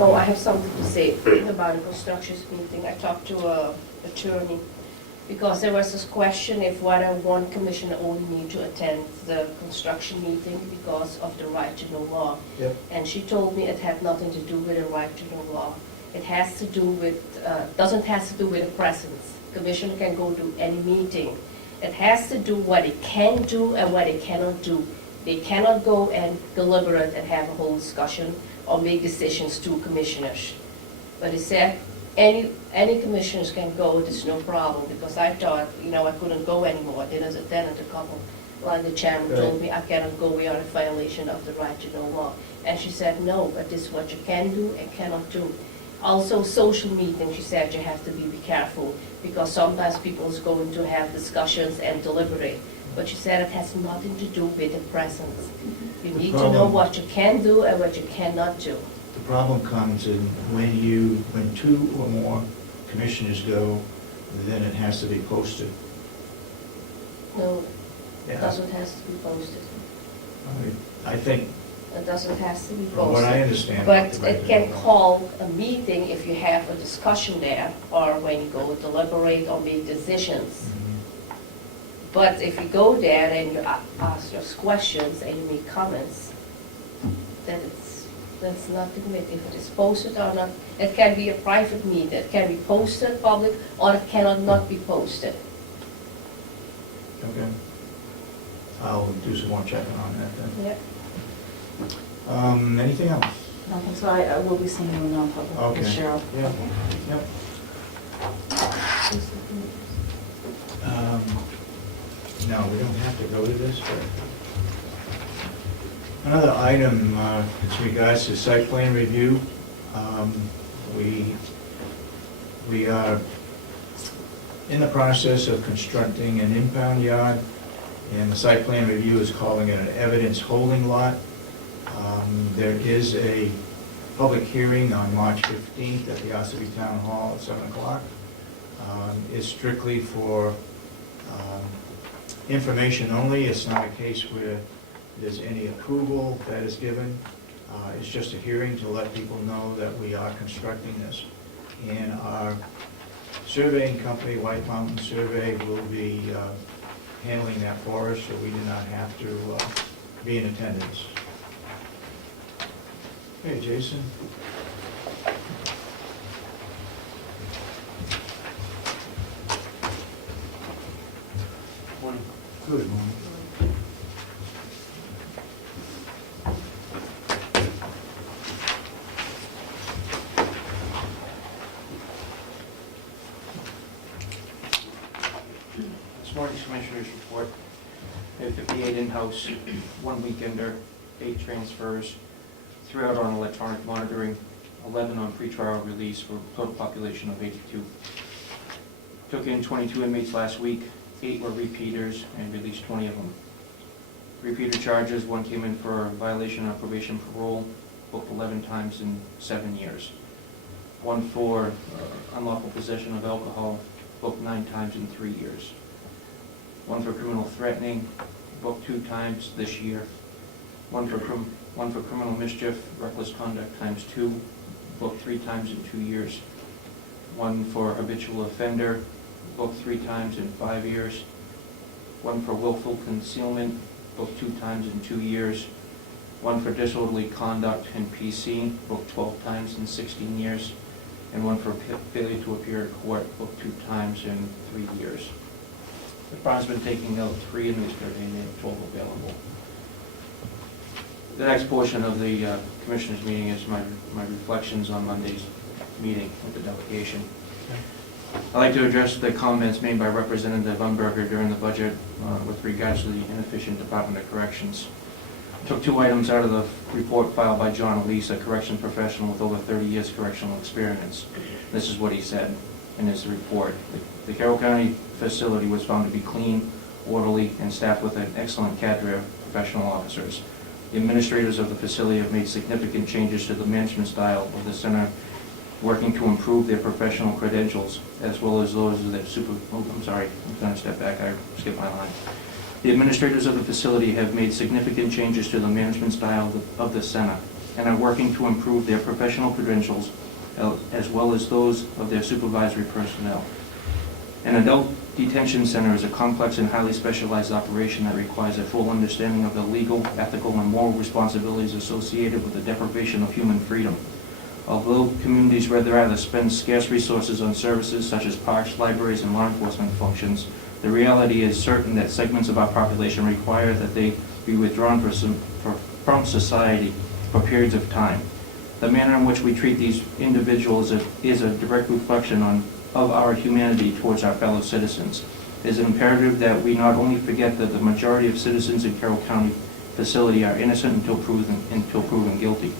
No, I have something to say about the construction meeting. I talked to an attorney because there was this question if whether one commissioner only need to attend the construction meeting because of the right to know law. Yep. And she told me it had nothing to do with the right to know law. It has to do with, doesn't have to do with the presence. Commissioner can go to any meeting. It has to do what it can do and what it cannot do. They cannot go and deliberate and have a whole discussion or make decisions to commissioners. But it said any commissioners can go, there's no problem, because I thought, I couldn't go anymore. I didn't attend a couple. Like the chairman told me, I cannot go, we are in violation of the right to know law. And she said, no, but this is what you can do and cannot do. Also, social meetings, she said, you have to be careful, because sometimes people is going to have discussions and deliberate. But she said it has nothing to do with the presence. You need to know what you can do and what you cannot do. The problem comes in when two or more commissioners go, then it has to be posted. No, it Yeah. doesn't have to be posted. I think, It doesn't have to be from what I posted. understand. But it can call a meeting if you have a discussion there, or when you go deliberate or make decisions. Mhm. But if you go there and you ask your questions and you make comments, then that's nothing with if it is posted or not. It can be a private meeting, it can be posted public, or it cannot not be posted. Okay. I'll do some more checking on that then. Yeah. Anything else? Nothing, so I will be seeing you in non-public Okay. with Cheryl. Yeah. Yep. No, we don't have to go to this, but another item, as regards to site plan review, we are in the process of constructing an impound yard, and the site plan review is calling it an evidence holding lot. There is a public hearing on March 15th at the Ossipee Town Hall at 7 o'clock. It's strictly for information only. It's not a case where there's any approval that is given. It's just a hearing to let people know that we are constructing this. And our surveying company, White Mountain Survey, will be handling that for us, so we do not have to be in attendance. Hey, Jason. Morning. Good morning. This morning's Commissioners report, we have 58 in-house, 1 weekender, 8 transfers, 3 out on electronic monitoring, 11 on pretrial release for a total population of 82. Took in 22 inmates last week, 8 were repeaters and released 20 of them. Repeater charges, 1 came in for violation of probation parole, booked 11 times in 7 years. 1 for unlawful possession of alcohol, booked 9 times in 3 years. 1 for criminal threatening, booked 2 times this year. 1 for criminal mischief, reckless conduct times 2, booked 3 times in 2 years. 1 for habitual offender, booked 3 times in 5 years. 1 for willful concealment, booked 2 times in 2 years. 1 for disorderly conduct and PC, booked 12 times in 16 years. And 1 for failure to appear in court, booked 2 times in 3 years. The department's been taking out 3 inmates per day, and they have 12 available. The next portion of the Commissioners' meeting is my reflections on Monday's meeting with the delegation. I'd like to address the comments made by Representative Umberger during the budget with regards to the inefficient Department of Corrections. Took 2 items out of the report filed by John Elise, a corrections professional with over 30 years correctional experience. This is what he said in his report. The Carroll County facility was found to be clean, orderly, and staffed with an excellent cadre of professional officers. The administrators of the facility have made significant changes to the management style of the center, working to improve their professional credentials, as well as those that I'm going to step back, I skipped my line. The administrators of the facility have made significant changes to the management style of the center, and are working to improve their professional credentials as well as those of their supervisory personnel. An adult detention center is a complex and highly specialized operation that requires a full understanding of the legal, ethical, and moral responsibilities associated with the deprivation of human freedom. Although communities rather spend scarce resources on services such as parks, libraries, and law enforcement functions, the reality is certain that segments of our population require that they be withdrawn from society for periods of time. The manner in which we treat these individuals is a direct reflection of our humanity towards our fellow citizens. It is imperative that we not only forget that the majority of citizens in Carroll County facility are innocent until proven guilty.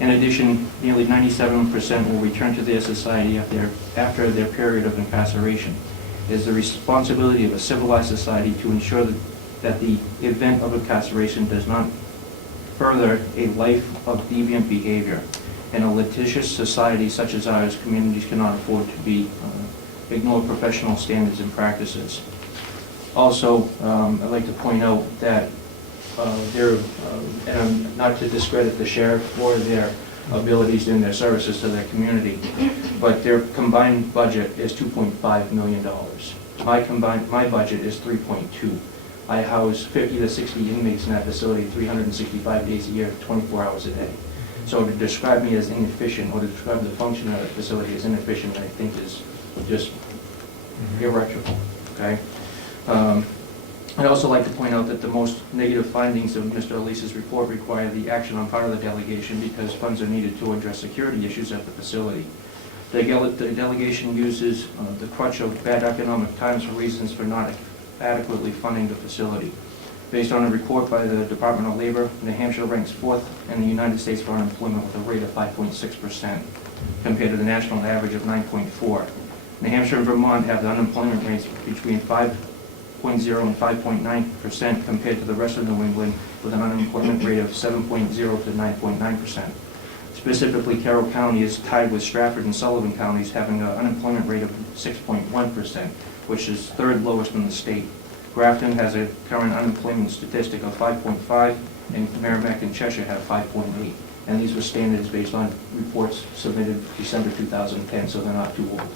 In addition, nearly 97% will return to their society after their period of incarceration. It is the responsibility of a civilized society to ensure that the event of incarceration does not further a life of deviant behavior. In a litigious society such as ours, communities cannot afford to ignore professional standards and practices. Also, I'd like to point out that and not to discredit the sheriff or their abilities in their services to their community, but their combined budget is $2.5 million. My budget is 3.2. I house 50 to 60 inmates in that facility 365 days a year, 24 hours a day. So to describe me as inefficient, or to describe the function of the facility as inefficient, I think is just irreparable, okay? I'd also like to point out that the most negative findings of Mr. Elise's report require the action on part of the delegation because funds are needed to address security issues at the facility. The delegation uses the crutch of bad economic times for reasons for not adequately funding the facility. Based on a report by the Department of Labor, New Hampshire ranks 4th in the United States for unemployment with a rate of 5.6% compared to the national average of 9.4%. New Hampshire and Vermont have the unemployment rates between 5.0 and 5.9% compared to the rest of New England with an unemployment rate of 7.0 to 9.9%. Specifically, Carroll County is tied with Stratford and Sullivan counties having an unemployment rate of 6.1%, which is 3rd lowest in the state. Grafton has a current unemployment statistic of 5.5, and Merrimack and Cheshire have 5.8. And these were standards based on reports submitted December 2010, so they're not too old.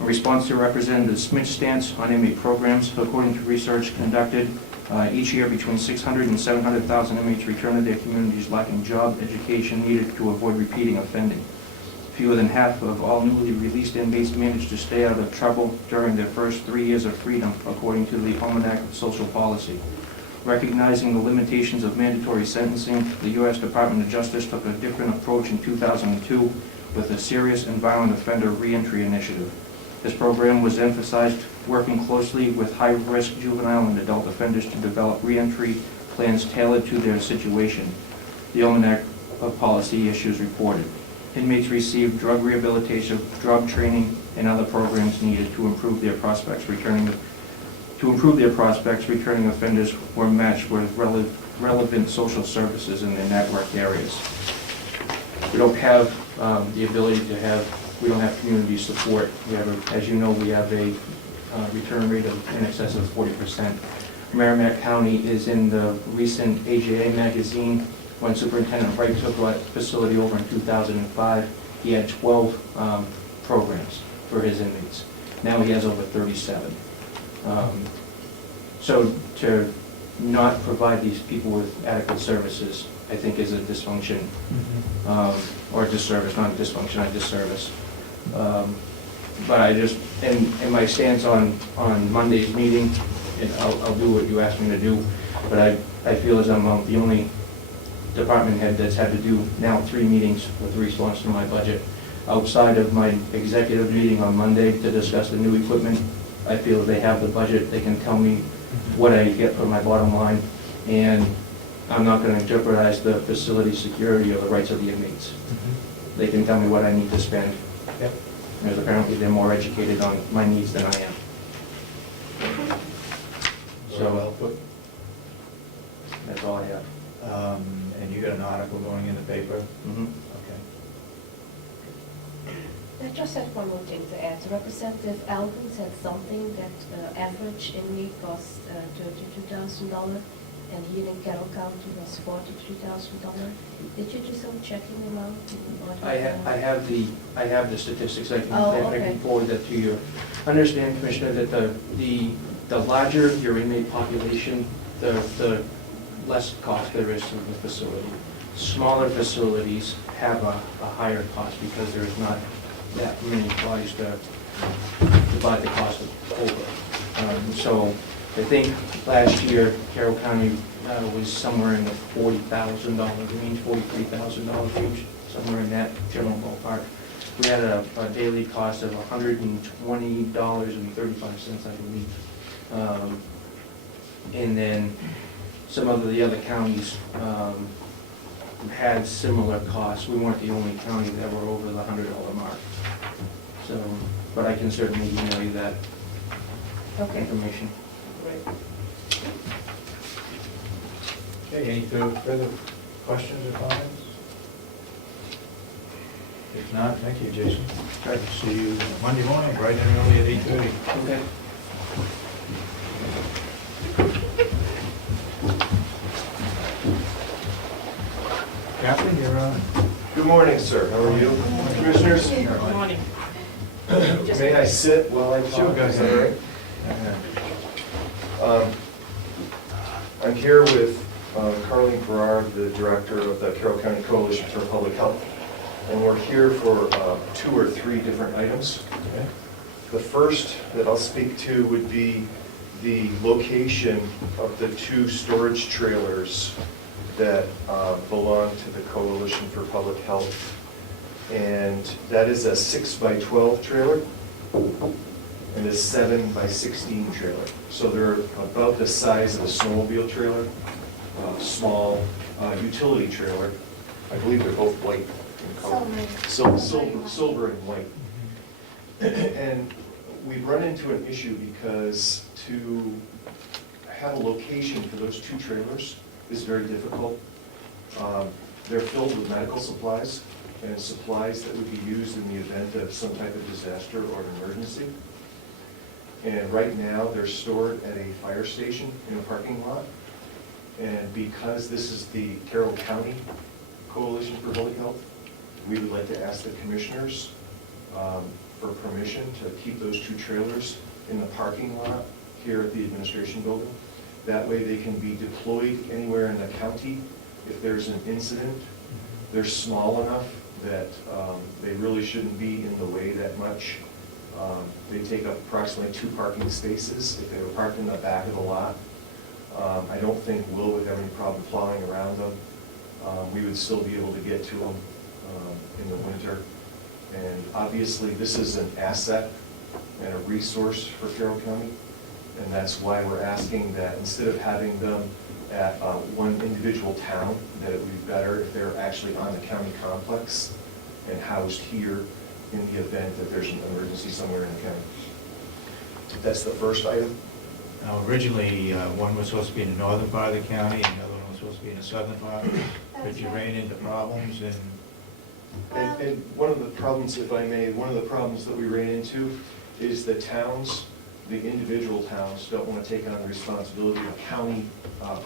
In response to Representative Smith's stance on inmate programs, according to research conducted, each year between 600 and 700,000 inmates return to their communities lacking job education needed to avoid repeating offending. Fewer than half of all newly released inmates manage to stay out of trouble during their first 3 years of freedom, according to the Almanac of Social Policy. Recognizing the limitations of mandatory sentencing, the U.S. Department of Justice took a different approach in 2002 with the Serious and Violent Offender Reentry Initiative. This program was emphasized working closely with high-risk juvenile and adult offenders to develop reentry plans tailored to their situation. The Almanac of Policy issues reported. Inmates receive drug rehabilitation, drug training, and other programs needed to improve their prospects. Returning offenders were matched with relevant social services in their network areas. We don't have the ability to we don't have community support. We have, as you know, we have a return rate of in excess of 40%. Merrimack County is in the recent AJA magazine. When Superintendent Wright took that facility over in 2005, he had 12 programs for his inmates. Now he has over 37. So to not provide these people with adequate services, I think is a dysfunction, or a disservice, not a dysfunction, a disservice. But I just, in my stance on Monday's meeting, and I'll do what you asked me to do, but I feel as I'm the only department head that's had to do now 3 meetings with response to my budget. Outside of my executive meeting on Monday to discuss the new equipment, I feel they have the budget, they can tell me what I get for my bottom line, and I'm not going to jeopardize the facility security or the rights of the inmates. They can tell me what I need to spend. Yep. Because apparently they're more educated on my needs than I am. So well put. That's all I have. And you got an article going in the paper? Mm-hmm. Okay. I just had one more thing to add. Representative Alvin said something that average inmate costs $32,000. and here in Carroll County was $43,000. Did you do some checking around? I have the statistics, I Oh, can okay. forward that to you. Understand, Commissioner, that the larger your inmate population, the less cost there is to the facility. Smaller facilities have a higher cost because there is not that many bodies to divide the cost over. So I think last year Carroll County was somewhere in the $40,000 range, $43,000 range, somewhere in that general ballpark. We had a daily cost of $120.35, I believe. And then some of the other counties had similar costs. We weren't the only county that were over the $100 mark. So, but I can certainly email you that information. Great. Okay, any further questions or comments? If not, thank you, Jason. Try to see you Monday morning, bright and early at 8:30. Okay. Captain, you're on. Good morning, sir. How are you? Commissioners, Good morning. may I sit while I talk? Sure, go Is that ahead. all right? I'm here with Carroll, the director of the Carroll County Coalition for Public Health, and we're here for 2 or 3 different items. Okay. The first that I'll speak to would be the location of the 2 storage trailers that belong to the Coalition for Public Health. And that is a 6x12 trailer and a 7x16 trailer. So they're about the size of a snowmobile trailer, small utility trailer. I believe they're both white in color. Silver and white. And we've run into an issue because to have a location for those 2 trailers is very difficult. They're filled with medical supplies and supplies that would be used in the event of some type of disaster or an emergency. And right now, they're stored at a fire station in a parking lot. And because this is the Carroll County Coalition for Public Health, we would like to ask the commissioners for permission to keep those 2 trailers in the parking lot here at the administration building. That way they can be deployed anywhere in the county if there's an incident. They're small enough that they really shouldn't be in the way that much. They take up approximately 2 parking spaces if they were parked in the back of the lot. I don't think Will would have any problem plowing around them. We would still be able to get to them in the winter. And obviously this is an asset and a resource for Carroll County. And that's why we're asking that instead of having them at one individual town, that it would be better if they're actually on the county complex and housed here in the event that there's an emergency somewhere in the county. That's the first item. Now, originally, one was supposed to be in the northern part of the county, and the other one was supposed to be in the southern part. But you ran into problems, and And one of the problems, if I may, one of the problems that we ran into is the towns, the individual towns don't want to take on the responsibility of a county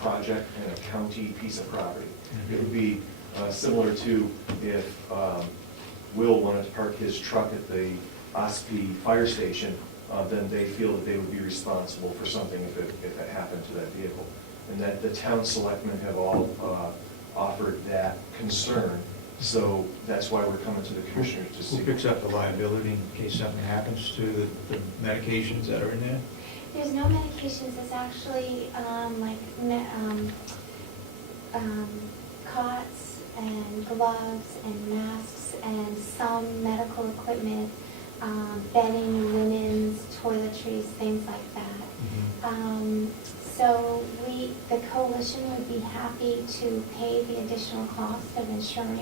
project and a county piece of property. It would be similar to if Will wanted to park his truck at the Ospey fire station, then they feel that they would be responsible for something if it happened to that vehicle. And that the town selectmen have all offered that concern. So that's why we're coming to the commissioners to see. who picks up the liability in case something happens to the medications that are in there? There's no medications, it's actually cots and gloves and masks and some medical equipment, bedding, linens, toiletries, things like that. So the coalition would be happy to pay the additional cost of insuring